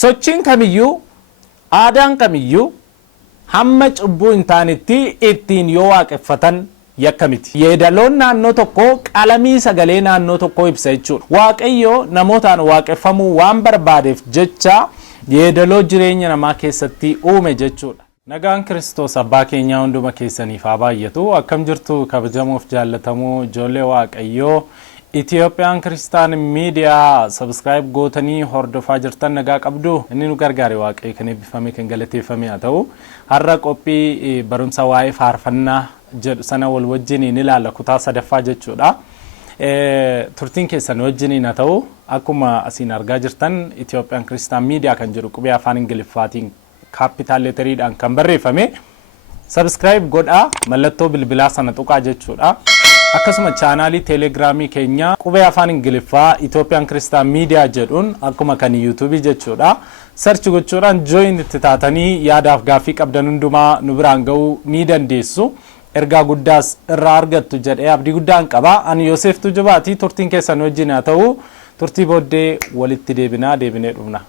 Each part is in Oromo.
sochiin kamiyyuu aadaan kamiyyuu hamma cubbuu hin taanetti ittiin yoo waaqeffatan yakka miti. Yeedaloon naannoo tokko qalamii sagalee naannoo tokko ibsa jechuudha. Waaqayyo namootaan waaqeffamuu waan barbaadeef jecha yeedaloo jireenya namaa keessatti uume jechuudha. Nagaan Kiristoos abbaa keenyaa hunduma keessaniif haa baay'atu. Akkam jirtu kabajamoo fi jaallatamoo ijoollee Waaqayyoo Ethiopian Christian Media subscribe gootanii hordofaa jirtan nagaa qabdu. Inni nu gargaare Waaqayyo kan eebbifame kan galateeffame haa ta'u. Har'a qophii barumsa waa'ee faarfannaa jedhu sana wal wajjiniin ilaalla kutaa sadaffaa jechuudha. Turtiin keessan wajjiniin haa ta'u akkuma asiin argaa jirtan Ethiopian Christian Media kan jedhu qubee afaan Ingiliffaatiin capital letteriidhaan kan barreeffame subscribe godhaa mallattoo bilbilaa sana tuqaa jechuudha. Akkasuma chaanaalii telegiraamii keenya qubee afaan Ingiliffaa Ethiopian Christian Media jedhuun akkuma kan YouTube jechuudha. Search gochuudhaan join itti taatanii yaadaaf gaaffii qabdan hundumaa nu biraan ga'uu ni dandeessu. Ergaa guddaas irraa argattu jedhee abdii guddaan qaba. Ani Yoosef Tujubaati. Turtiin keessan wajjin haa ta'u turtii booddee walitti deebinee dhufna.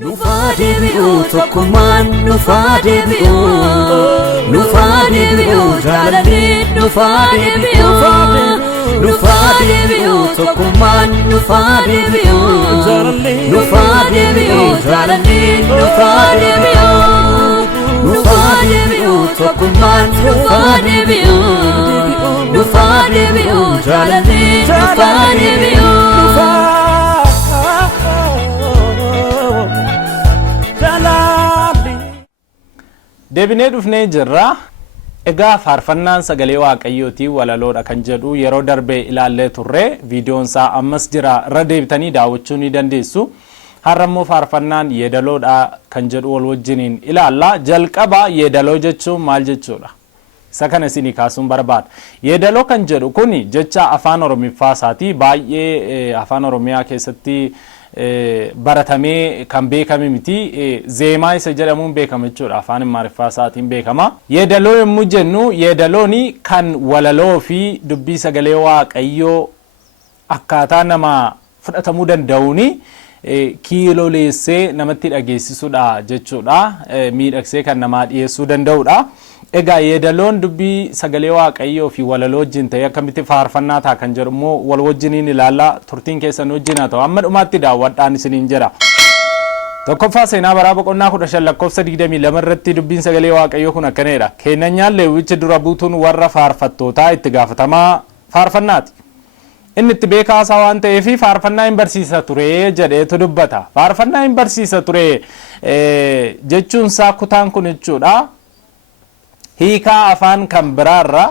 Nufa deebi'u tokkummaan nufa deebi'u jaalallee nufa deebi'u tokkummaan nufa deebi'u jaalallee nufa deebi'u tokkummaan nufa deebi'u jaalallee nufa deebi'u. Deebinee dhufnee jirra. Egaa faarfannaan sagalee Waaqayyooti walaloodha kan jedhu yeroo darbee ilaallee turre viidiyoon isaa ammas jira irra deebitanii daawwachuu ni dandeessu. Har'a immoo faarfannaan yeedaloodha kan jedhu wal wajjiniin ilaalla. Jalqaba yeedaloo jechuun maal jechuudha? Isa kana isinii kaasuun barbaada. Yeedaloo kan jedhu kun jecha afaan Oromiffaa isaati. Baay'ee afaan Oromiyaa keessatti baratamee kan beekame miti. Zeemaa isa jedhamuun beekama jechuudha. Afaan Amaariffaa isaatiin beekama. Yeedaloo yommuu jennu yeedalooni kan walaloo fi dubbii sagalee Waaqayyoo akkaataa nama fudhatamuu danda'uuni kiiloleessee namatti dhageessisuudha jechuudha. Miidhagsee kan namaa dhiyeessuu danda'uudha. Egaa yeedaloon dubbii sagalee Waaqayyoo fi walaloo wajjin ta'e akkamitti faarfannaa ta'a kan jedhu immoo wal wajjiniin ilaalla. Turtiin keessan wajjin haa ta'u amma dhumaatti daawwadhaan isiniin jira. Tokkoffaa seenaa baraa boqonnaa 15 lakkoofsa 22 irratti dubbiin sagalee Waaqayyoo kun akkanadha. Keenyaan Lewwichi dura buutuun warra faarfattootaa itti gaafatamaa faarfannaati. Inni itti beekaa isaa waan ta'eef faarfannaa hin barsiisa ture jedheetu dubbata. Faarfannaa hin barsiisa ture jechuun isaa kutaan kun jechuudha. Hiikaa afaan kan biraarra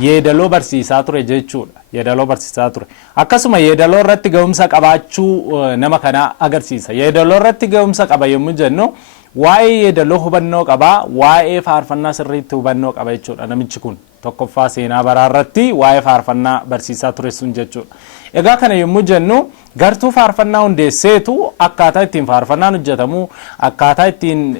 yeedaloo barsiisaa ture jechuudha. Yeedaloo barsiisaa ture. Akkasuma yeedaloo irratti ga'umsa qabaachuu nama kana agarsiisa. Yeedaloo irratti ga'umsa qaba yommuu jennu waa'ee yeedaloo hubannoo qaba, waa'ee faarfannaa sirriitti hubannoo qaba jechuudha namichi kun. Tokkoffaa seenaa baraa irratti waa'ee faarfannaa barsiisaa ture sun jechuudha. Egaa kana yommuu jennu gartuu faarfannaa hundeesseetu akkaataa ittiin faarfannaan hojjetamu, akkaataa ittiin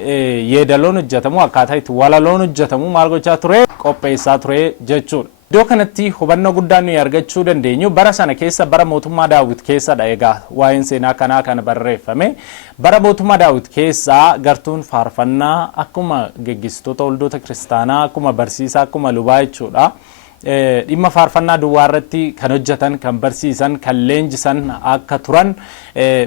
yeedaloon hojjetamu, akkaataa ittiin walaloon hojjetamu maal gochaa ture qopheessaa ture jechuudha. Iddoo kanatti hubannoo guddaa nuyi argachuu dandeenyu bara sana keessa bara mootummaa Daawit keessadha. Egaa waa'een seenaa kanaa kana barreeffame bara mootummaa Daawit keessa gartuun faarfannaa akkuma geggeessitoota waldoota kiristaanaa akkuma barsiisaa akkuma lubaa jechuudha. Dhimma faarfannaa duwwaa irratti kan hojjetan kan barsiisan kan leenjisan akka turan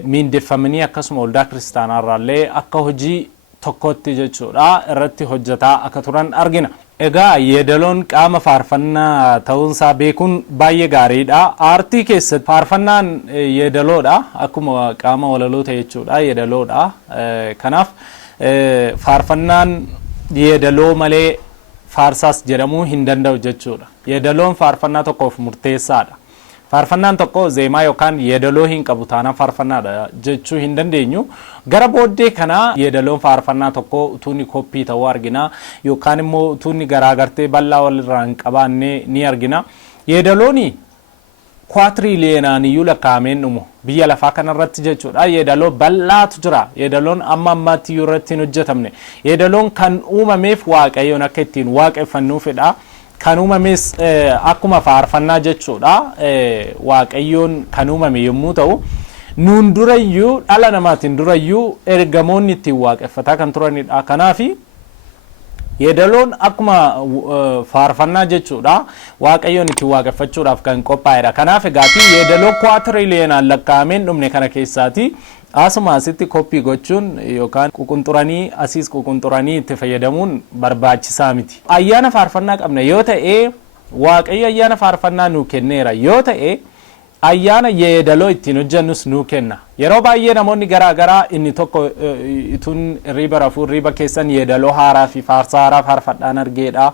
miindeffamanii akkasuma waldaa kiristaanaa irraallee akka hojii tokkotti jechuudha irratti hojjetaa akka turan argina. Egaa yeedaloon qaama faarfannaa ta'uunsaa beekuun baay'ee gaariidha. Aartii keessatti faarfannaan yeedaloodha akkuma qaama walaloo ta'e jechuudha yeedaloodha. Kanaaf faarfannaan yeedaloo malee faarsaas jedhamuu hin danda'u jechuudha. Yeedaloon faarfannaa tokkoof murteessaadha. Faarfannaan tokko zeemaa yookaan yeedaloo hin qabu taanaan faarfannaadha jechuu hin dandeenyu. Gara booddee kana yeedaloon faarfannaa tokko utuunni koppii ta'uu argina yookaan immoo utuunni garaagartee bal'aa walirraa hin qabaanne ni argina. Yeedalooni kwaatiriliyoonaan iyyuu lakkaa'ameen dhumu biyya lafaa kanarratti jechuudha. Yeedaloo bal'aatu jira. Yeedaloon amma ammaatti iyyuu irratti hin hojjetamne. Yeedaloon kan uumameef Waaqayyoon akka ittiin waaqeffannuufidha. Kan uumames akkuma faarfannaa jechuudha. Waaqayyoon kan uumame yommuu ta'u nuun durayyuu dhala namaatiin durayyuu ergamoonni ittiin waaqeffataa kan turanidha. Kanaafi yeedaloon akkuma faarfannaa jechuudha waaqayyoon ittiin waaqeffachuudhaaf kan qophaa'edha. Kanaaf egaati yeedaloo kwaatiriliyoonaan lakkaa'ameen dhumne kana keessaati asuma asitti koppii gochuun yookaan ququnxuranii asiis ququnxuranii itti fayyadamuun barbaachisaa miti. Ayyaana faarfannaa qabna yoo ta'e waaqayyo ayyaana faarfannaa nuu kenneera yoo ta'e ayyaana yeedaloo ittiin hojjannus nuu kenna. Yeroo baay'ee namoonni garaa garaa inni tokko itun riba rafuu riba keessan yeedaloo haaraa fi faarsaa haaraa faarfadhaan argeedha.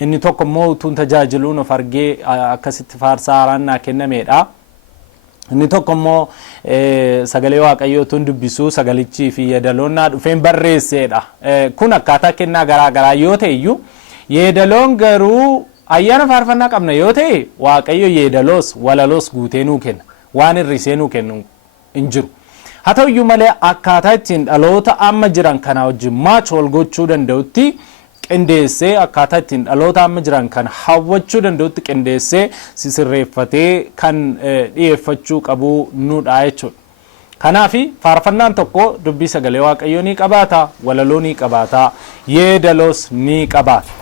Inni tokko immoo utun tajaajiluun of argee akkasitti faarsaa haaraan naa kennameedha. Inni tokko immoo sagalee waaqayyoo tun dubbisuu sagalichii fi yeedaloon naa dhufeen barreesseedha. Kun akkaataa kennaa garaa garaa yoo ta'e iyyuu yeedaloon garuu ayyaana faarfannaa qabna yoo ta'e waaqayyo yeedaloos walaloos guutee nuu kenna. Waan hir'isee nuu kennu hin jiru. Haa ta'u iyyuu malee akkaataa ittiin dhaloota amma jiran kana wajjin maach wal gochuu danda'utti qindeessee akkaataa ittiin dhaloota amma jiran kan hawwachuu danda'utti qindeessee sisirreeffatee kan dhiyeeffachuu qabu nuudha jechuudha. Kanaafi faarfannaan tokko dubbii sagalee waaqayyoo ni qabaata, walaloo ni qabaata, yeedaloos ni qabaata.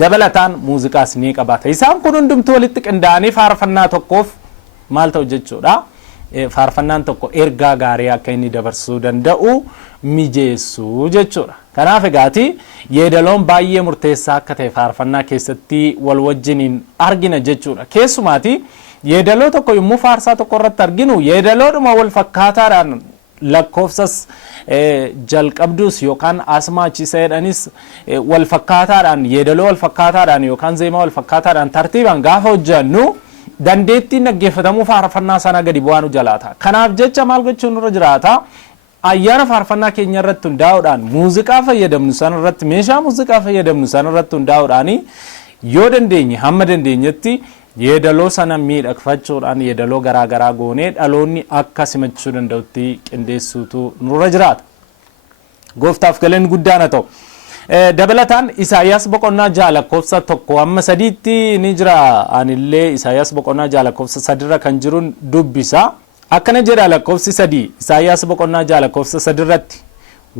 Dabalataan muuziqaas ni qabaata. Isaan kun hundumtuu walitti qindaa'anii faarfannaa tokkoof maal ta'u jechuudha. Faarfannaan tokko ergaa gaarii akka inni dabarsuu danda'u mijeessuu jechuudha. Kanaaf egaati yeedaloon baay'ee murteessaa akka ta'e faarfannaa keessatti wal wajjiniin argina jechuudha. Keessumaati yeedaloo tokko yommuu faarsaa tokko irratti arginu yeedaloodhuma wal fakkaataadhaan lakkoofsas jalqabduus yookaan asmaachiseedhanis wal fakkaataadhaan yeedaloo wal fakkaataadhaan yookaan zeemaa wal fakkaataadhaan tartiibaan gaafa hojjannu dandeettiin dhaggeeffatamuu faarfannaa sana gadi bu'aanu jalaata. Kanaaf jecha maal gochuun irra jiraata? Ayyaana faarfannaa keenya irratti hundaa'uudhaan muuziqaa fayyadamnu sana irratti meeshaa muuziqaa fayyadamnu sana irratti hundaa'uudhaan yoo dandeenye hamma dandeenyetti yeedaloo sana miidhagfachuudhaan yeedaloo garaa garaa goonee dhaloonni akka simachuu danda'utti qindeessuutu nurra jiraata. Gooftaaf galanni guddaan haa ta'u. Dabalataan Isaayyaas boqonnaa 1-3 ni jira. Anillee Isaayyaas boqonnaa 3 kan jiruun dubbisa. Akkana jedha lakkoofsi 3 Isaayyaas boqonnaa 3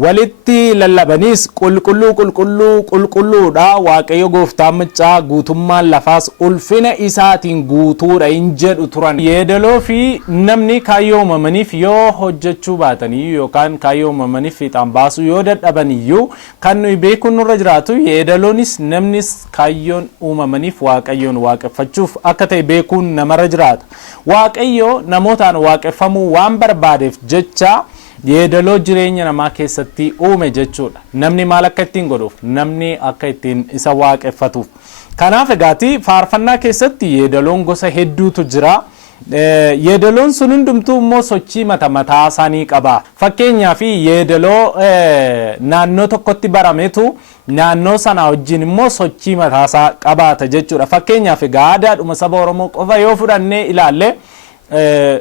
walitti lallabaniis qulqulluu qulqulluu qulqulluudha waaqayyo gooftaan maccaa guutummaan lafaas ulfina isaatiin guutuudha hin jedhu turan. Yeedaloo fi namni kaayyoo uumamaniif yoo hojjechuu baatanii yookaan kaayyoo uumamaniif fiixaan baasuu yoo dadhabaniyyuu kan nuyi beekuun nurra jiraatu yeedaloonis namnis kaayyoon uumamaniif waaqayyoon waaqeffachuuf akka ta'e beekuun namarra jiraata. Waaqayyo namootaan waaqeffamuu waan barbaadeef jecha yeedaloo jireenya namaa keessatti uume jechuudha. Namni maal akka ittiin godhuuf, namni akka ittiin isa waaqeffatuuf. Kanaaf egaati faarfannaa keessatti yeedaloon gosa hedduutu jira. Yeedaloon sun hundumtuu immoo sochii mataa isaanii qaba. Fakkeenyaaf yeedaloo naannoo tokkotti barametu naannoo sana wajjin immoo sochii mataasaa qabaata jechuudha. Fakkeenyaaf aadaadhuma saba Oromoo qofa yoo fudhannee ilaalle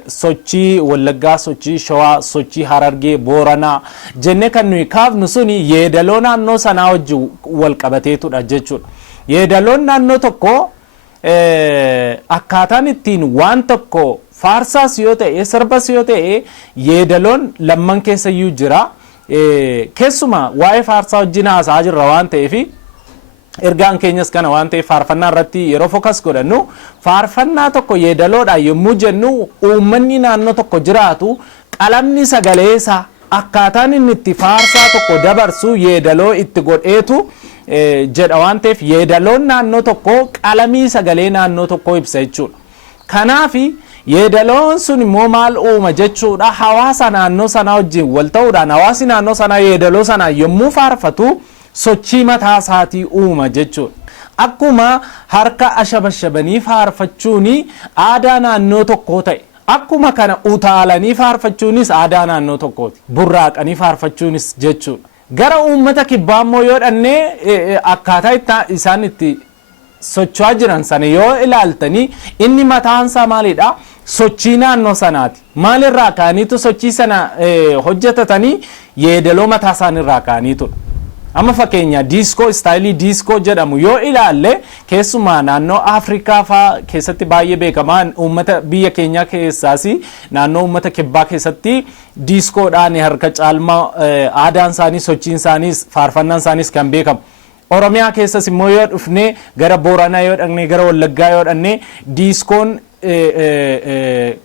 sochii Wallaggaa, sochii Shawaa, sochii Harargee, Booranaa jenne kan nuyi kaafnu suni yeedaloo naannoo sanaa wajjin wal qabateetudha jechuudha. Yeedaloon naannoo tokko akkaataan ittiin waan tokko faarsaas yoo ta'e sirbas yoo ta'e yeedaloon lamman keessayyuu jira. Keessumaa waa'ee faarsaa wajjin haasa'aa jirra waan ta'eef ergaan keenyas kana waan ta'eef faarfannaa irratti yeroo fokas godhannu faarfannaa tokko yeedaloodhaan yommuu jennu uummanni naannoo tokko jiraatu qalamni sagaleessa akkaataan inni itti faarsaa tokko dabarsu yeedaloo itti godheetu jedha waan ta'eef yeedaloon naannoo tokko qalamii sagalee naannoo tokko ibsa jechuudha. Kanaaf yeedaloon sun immoo maal uuma jechuudha? Hawaasa naannoo sanaa wajjin wal ta'uudhaan hawaasi naannoo sanaa yeedaloo sanaa yommuu faarfatu sochii mataa isaatii uuma jechuudha. Akkuma harka ashabashabanii faarfachuun aadaa naannoo tokkoo ta'e, akkuma kana utaalanii faarfachuunis aadaa naannoo tokkooti. Burraaqanii faarfachuunis jechuudha. Gara uummata kibbaa immoo yoo dhannee akkaataa isaan itti socho'aa jiran sana yoo ilaaltanii inni mataansaa maalidha? Sochii naannoo sanaati. Maalirraa kaaniitu sochii sana hojjetatanii yeedaloo mataa isaaniirraa kaaniitudha. amma fakkeenya diiskoo istaayilii diiskoo jedhamu yoo ilaalle keessumaa naannoo Afrikaa faa keessatti baay'ee beekamaan uummata biyya keenya keessaas naannoo uummata kibbaa keessatti diiskoodhaan harka caalmaa aadaan isaanii sochiin isaaniis faarfannaan isaaniis kan beekamu. Oromiyaa keessas immoo yoo dhufne gara Booranaa yoo dhaqne gara Wallaggaa yoo dhaqne diiskoon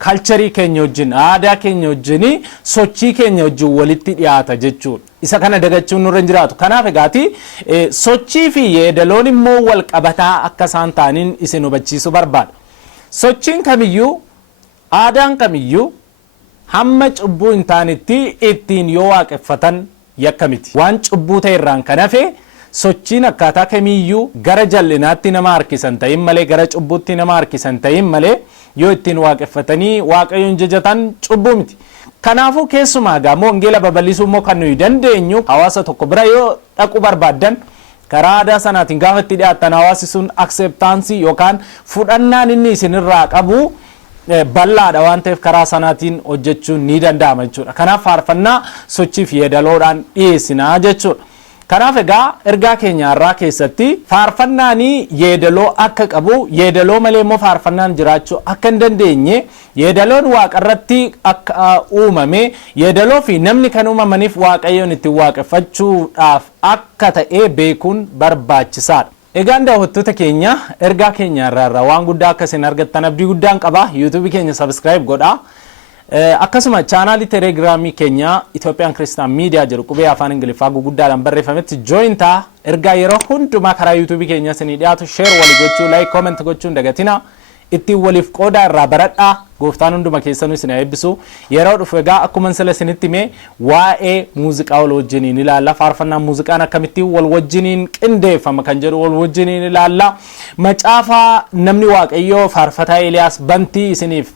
culture keenya wajjin aadaa keenya wajjin sochii keenya wajjin walitti dhiyaata jechuudha. Isa kana dagachuun nurra hin jiraatu. Kanaaf egaati sochii fi yeedaloon immoo wal qabataa akka isaan ta'aniin isin hubachiisuu barbaada. Sochiin kamiyyuu aadaan kamiyyuu hamma cubbuu hin taanetti ittiin yoo waaqeffatan yakka miti. Waan cubbuu ta'e irraan kan hafe sochiin akkaataa kamiyyuu gara jallinaatti nama harkisan ta'in malee gara cubbuutti nama harkisan ta'in malee yoo ittiin waaqeffatanii waaqayyoon jajatan cubbuu miti. Kanaafuu keessumaa gamoo wangeela babal'isuu immoo kan nuyi dandeenyu hawaasa tokko bira yoo dhaquu barbaaddan karaa aadaa sanaatiin gaafa itti dhiyaattan hawaasi sun acceptance yookaan fudhannaan inni isinirraa qabu bal'aadha waan ta'eef karaa sanaatiin hojjechuun ni danda'ama jechuudha. Kanaaf faarfannaa sochii fi yeedaloodhaan dhiyeessinaa jechuudha. Kanaaf egaa ergaa keenya irraa keessatti faarfannaanii yeedaloo akka qabu yeedaloo malee immoo faarfannaan jiraachuu akka hin dandeenye yeedaloon waaqarratti akka uumame yeedaloo fi namni kan uumamaniif waaqayyoon itti waaqeffachuudhaaf akka ta'e beekuun barbaachisaadha. Egaan daawwattoota keenya ergaa keenya irraa waan guddaa akka isin argattan abdii guddaan qaba. YouTube keenya subscribe godhaa. Akkasuma chaanaalii telegiraamii keenya Ethiopian Christian Media jedhu qubee afaan Ingiliffaa guguddaadhaan barreeffametti join ta'a. Ergaa yeroo hundumaa karaa YouTube keenya isinii dhiyaatu share walii gochuu like comment gochuun dagatina. Ittiin waliif qoodaa irraa baradhaa. Gooftaan hunduma keessanuu isin eebbisu. Yeroo dhufu egaa akkuma sila isinitti hime waa'ee muuziqaa wal wajjiniin ilaalla. Faarfannaan muuziqaan akkamittiin wal wajjiniin qindeeffama kan jedhu wal wajjiniin ilaalla. Macaafa namni waaqayyoo faarfataa Eeliyaas Bantii isiniif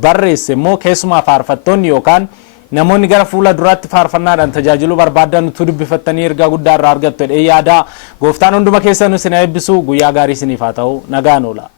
barreesse immoo keessumaa faarfattoonni yookaan namoonni gara fuula duraatti faarfannaadhaan tajaajiluu barbaadan utuu dubbifattanii ergaa guddaa irraa argattu jedhee yaada. Gooftaan hunduma keessanuu isin eebbisu. Guyyaa gaarii isiniif haa ta'u. Nagaan oola.